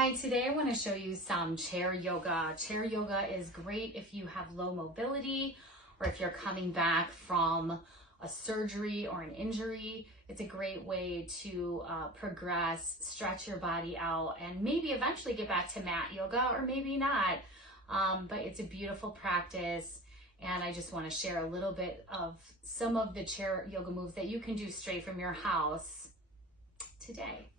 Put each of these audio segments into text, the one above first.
Hi, today I want to show you some chair yoga. Chair yoga is great if you have low mobility or if you're coming back from a surgery or an injury. It's a great way to progress, stretch your body out, and maybe eventually get back to mat yoga, or maybe not. But it's a beautiful practice, and I just want to share a little bit of some of the chair yoga moves that you can do straight from your house today.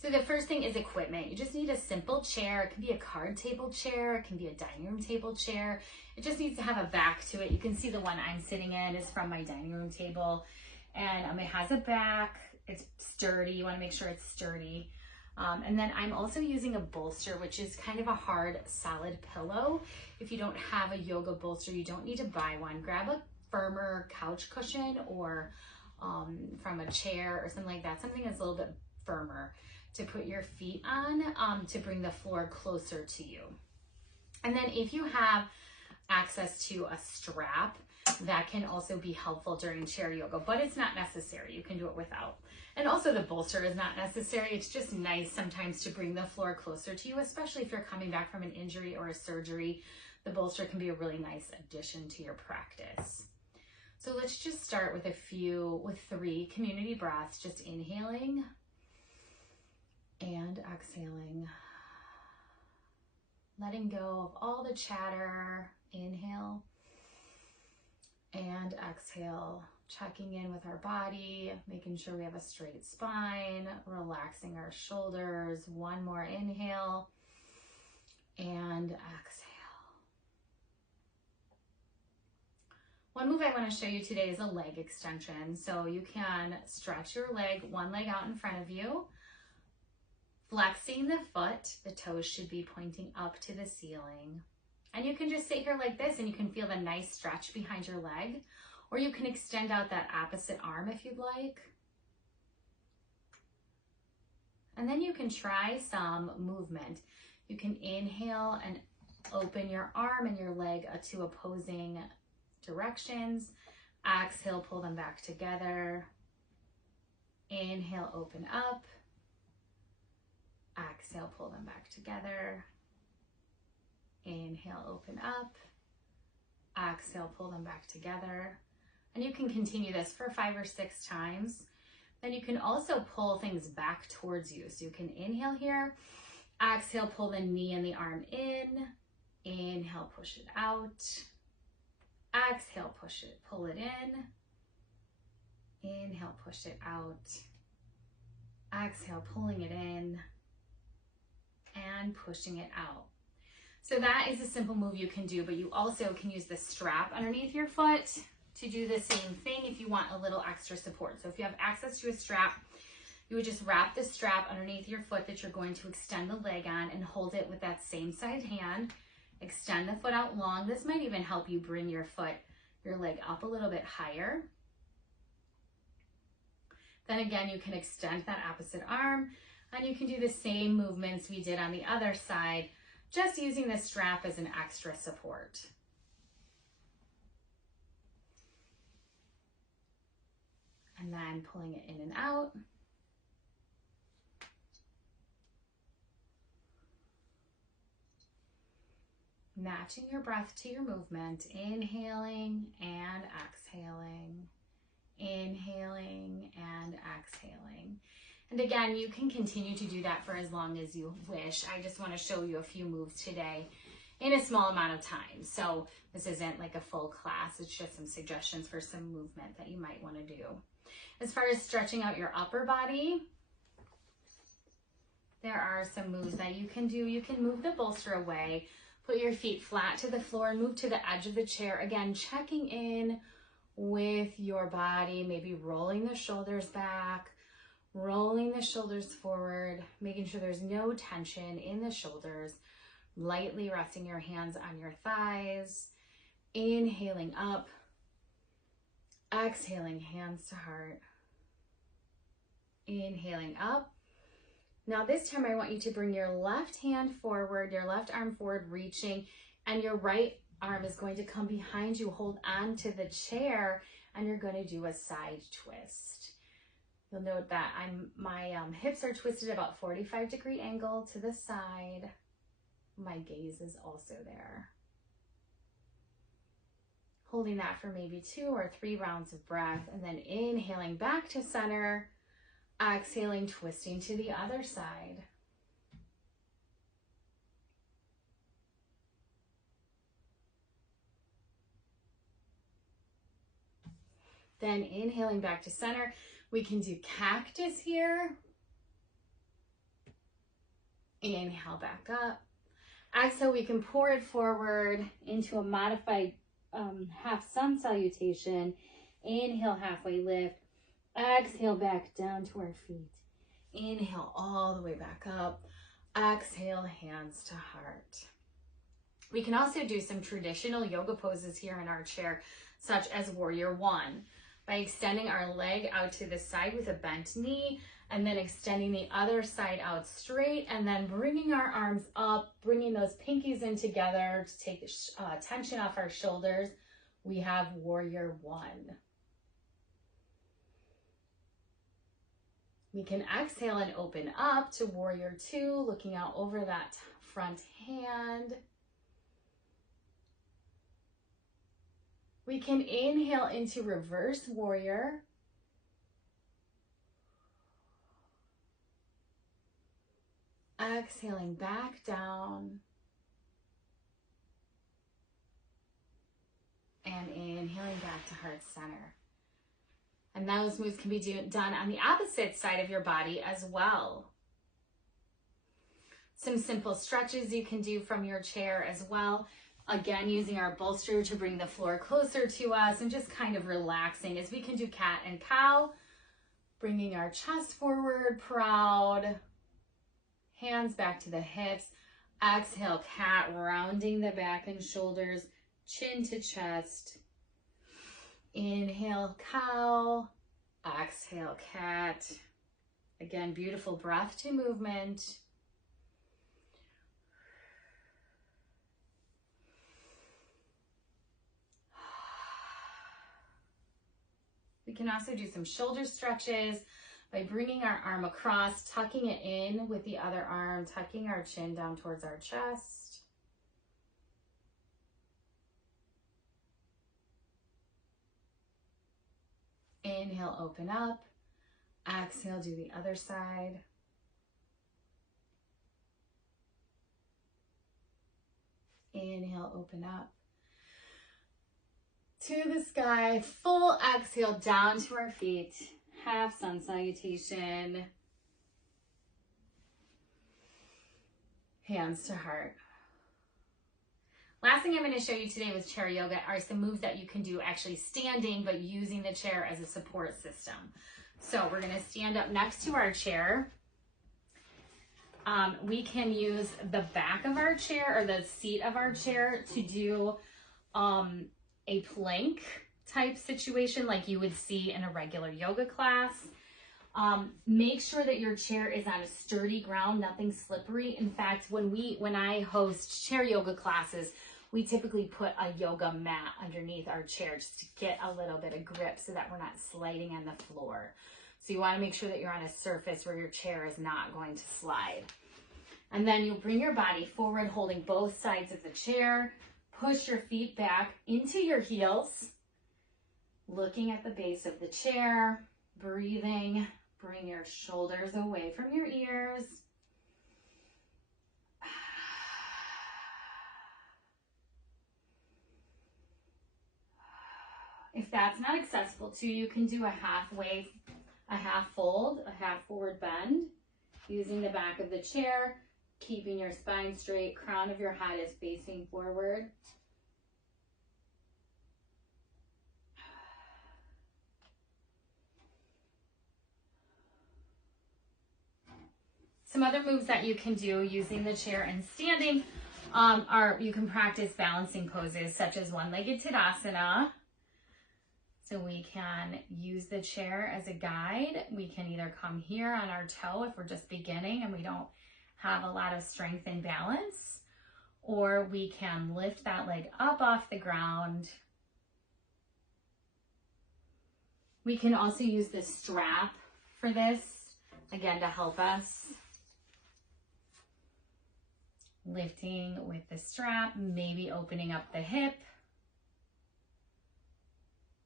So the first thing is equipment. You just need a simple chair. It can be a card table chair. It can be a dining room table chair. It just needs to have a back to it. You can see the one I'm sitting in is from my dining room table. And it has a back. It's sturdy. You want to make sure it's sturdy. And then I'm also using a bolster, which is kind of a hard, solid pillow. If you don't have a yoga bolster, you don't need to buy one. Grab a firmer couch cushion or from a chair or something like that. Something that's a little bit firmer to put your feet on, to bring the floor closer to you. And then if you have access to a strap, that can also be helpful during chair yoga, but it's not necessary. You can do it without. And also the bolster is not necessary. It's just nice sometimes to bring the floor closer to you, especially if you're coming back from an injury or a surgery. The bolster can be a really nice addition to your practice. So let's just start with three community breaths, just inhaling and exhaling, letting go of all the chatter. Inhale and exhale, checking in with our body, making sure we have a straight spine, relaxing our shoulders. One more inhale and exhale. One move I want to show you today is a leg extension. So you can stretch your leg, one leg out in front of you, flexing the foot. The toes should be pointing up to the ceiling. And you can just sit here like this and you can feel the nice stretch behind your leg, or you can extend out that opposite arm if you'd like. And then you can try some movement. You can inhale and open your arm and your leg to opposing directions. Exhale, pull them back together. Inhale, open up. Exhale, pull them back together. Inhale, open up. Exhale, pull them back together. And you can continue this for 5 or 6 times. Then you can also pull things back towards you. So you can inhale here. Exhale, pull the knee and the arm in. Inhale, push it out. Exhale, push it, pull it in. Inhale, push it out. Exhale, pulling it in and pushing it out. So that is a simple move you can do, but you also can use the strap underneath your foot to do the same thing if you want a little extra support. So if you have access to a strap, you would just wrap the strap underneath your foot that you're going to extend the leg on and hold it with that same side hand. Extend the foot out long. This might even help you bring your leg up a little bit higher. Then again, you can extend that opposite arm, and you can do the same movements we did on the other side, just using the strap as an extra support. And then pulling it in and out. Matching your breath to your movement, inhaling and exhaling, inhaling and exhaling. And again, you can continue to do that for as long as you wish. I just want to show you a few moves today in a small amount of time. So this isn't like a full class. It's just some suggestions for some movement that you might want to do. As far as stretching out your upper body, there are some moves that you can do. You can move the bolster away, put your feet flat to the floor and move to the edge of the chair. Again, checking in with your body, maybe rolling the shoulders back, rolling the shoulders forward, making sure there's no tension in the shoulders, lightly resting your hands on your thighs, inhaling up, exhaling, hands to heart, inhaling up. Now this time I want you to bring your left hand forward, your left arm forward, reaching, and your right arm is going to come behind you, hold on to the chair, and you're going to do a side twist. You'll note that my hips are twisted about 45-degree angle to the side. My gaze is also there. Holding that for maybe 2 or 3 rounds of breath, and then inhaling back to center, exhaling, twisting to the other side. Then inhaling back to center. We can do cactus here. Inhale back up. Exhale, we can pour it forward into a modified half sun salutation. Inhale, halfway lift. Exhale, back down to our feet. Inhale all the way back up. Exhale, hands to heart. We can also do some traditional yoga poses here in our chair, such as Warrior One, by extending our leg out to the side with a bent knee, and then extending the other side out straight, and then bringing our arms up, bringing those pinkies in together to take tension off our shoulders. We have Warrior One. We can exhale and open up to Warrior Two, looking out over that front hand. We can inhale into Reverse Warrior. Exhaling back down. And inhaling back to heart center. And those moves can be done on the opposite side of your body as well. Some simple stretches you can do from your chair as well. Again, using our bolster to bring the floor closer to us and just kind of relaxing, as we can do cat and cow, bringing our chest forward, proud, hands back to the hips. Exhale, cat, rounding the back and shoulders, chin to chest. Inhale, cow. Exhale, cat. Again, beautiful breath to movement. We can also do some shoulder stretches by bringing our arm across, tucking it in with the other arm, tucking our chin down towards our chest. Inhale, open up. Exhale, do the other side. Inhale, open up. To the sky, full exhale down to our feet, half sun salutation, hands to heart. Last thing I'm going to show you today with chair yoga are some moves that you can do actually standing, but using the chair as a support system. So we're going to stand up next to our chair. We can use the back of our chair or the seat of our chair to do a plank type situation like you would see in a regular yoga class. Make sure that your chair is on a sturdy ground, nothing slippery. In fact, when I host chair yoga classes, we typically put a yoga mat underneath our chair just to get a little bit of grip so that we're not sliding on the floor. So you want to make sure that you're on a surface where your chair is not going to slide. And then you'll bring your body forward, holding both sides of the chair. Push your feet back into your heels, looking at the base of the chair, breathing. Bring your shoulders away from your ears. If that's not accessible to you, you can do a half fold, a half forward bend, using the back of the chair, keeping your spine straight, crown of your head is facing forward. Some other moves that you can do using the chair and standing are you can practice balancing poses such as one-legged Tadasana. So we can use the chair as a guide. We can either come here on our toe if we're just beginning and we don't have a lot of strength and balance, or we can lift that leg up off the ground. We can also use the strap for this, again, to help us. Lifting with the strap, maybe opening up the hip,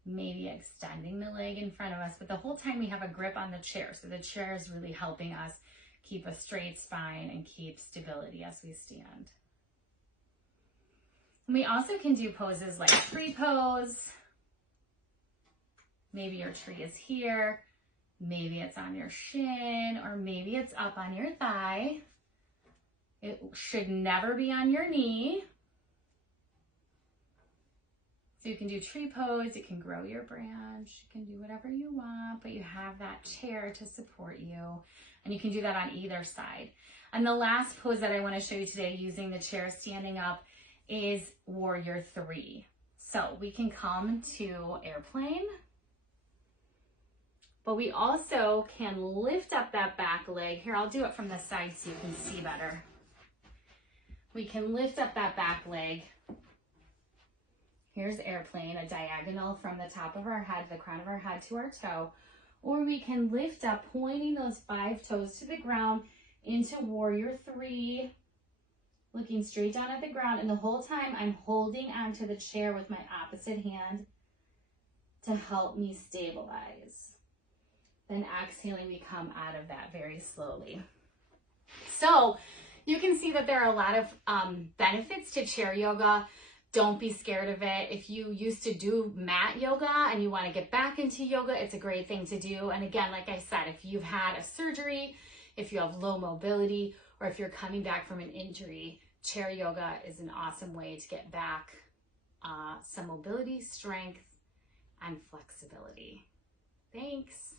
maybe extending the leg in front of us, but the whole time we have a grip on the chair. So the chair is really helping us keep a straight spine and keep stability as we stand. And we also can do poses like tree pose. Maybe your tree is here, maybe it's on your shin, or maybe it's up on your thigh. It should never be on your knee. So you can do tree pose, you can grow your branch, you can do whatever you want, but you have that chair to support you. And you can do that on either side. And the last pose that I want to show you today using the chair standing up is Warrior 3. So we can come to airplane, but we also can lift up that back leg. Here, I'll do it from the side so you can see better. We can lift up that back leg. Here's airplane, a diagonal from the top of our head, the crown of our head to our toe. Or we can lift up, pointing those 5 toes to the ground into Warrior 3, looking straight down at the ground. And the whole time I'm holding onto the chair with my opposite hand to help me stabilize. Then exhaling, we come out of that very slowly. So you can see that there are a lot of benefits to chair yoga. Don't be scared of it. If you used to do mat yoga and you want to get back into yoga, it's a great thing to do. And again, like I said, if you've had a surgery, if you have low mobility, or if you're coming back from an injury, chair yoga is an awesome way to get back some mobility, strength, and flexibility. Thanks.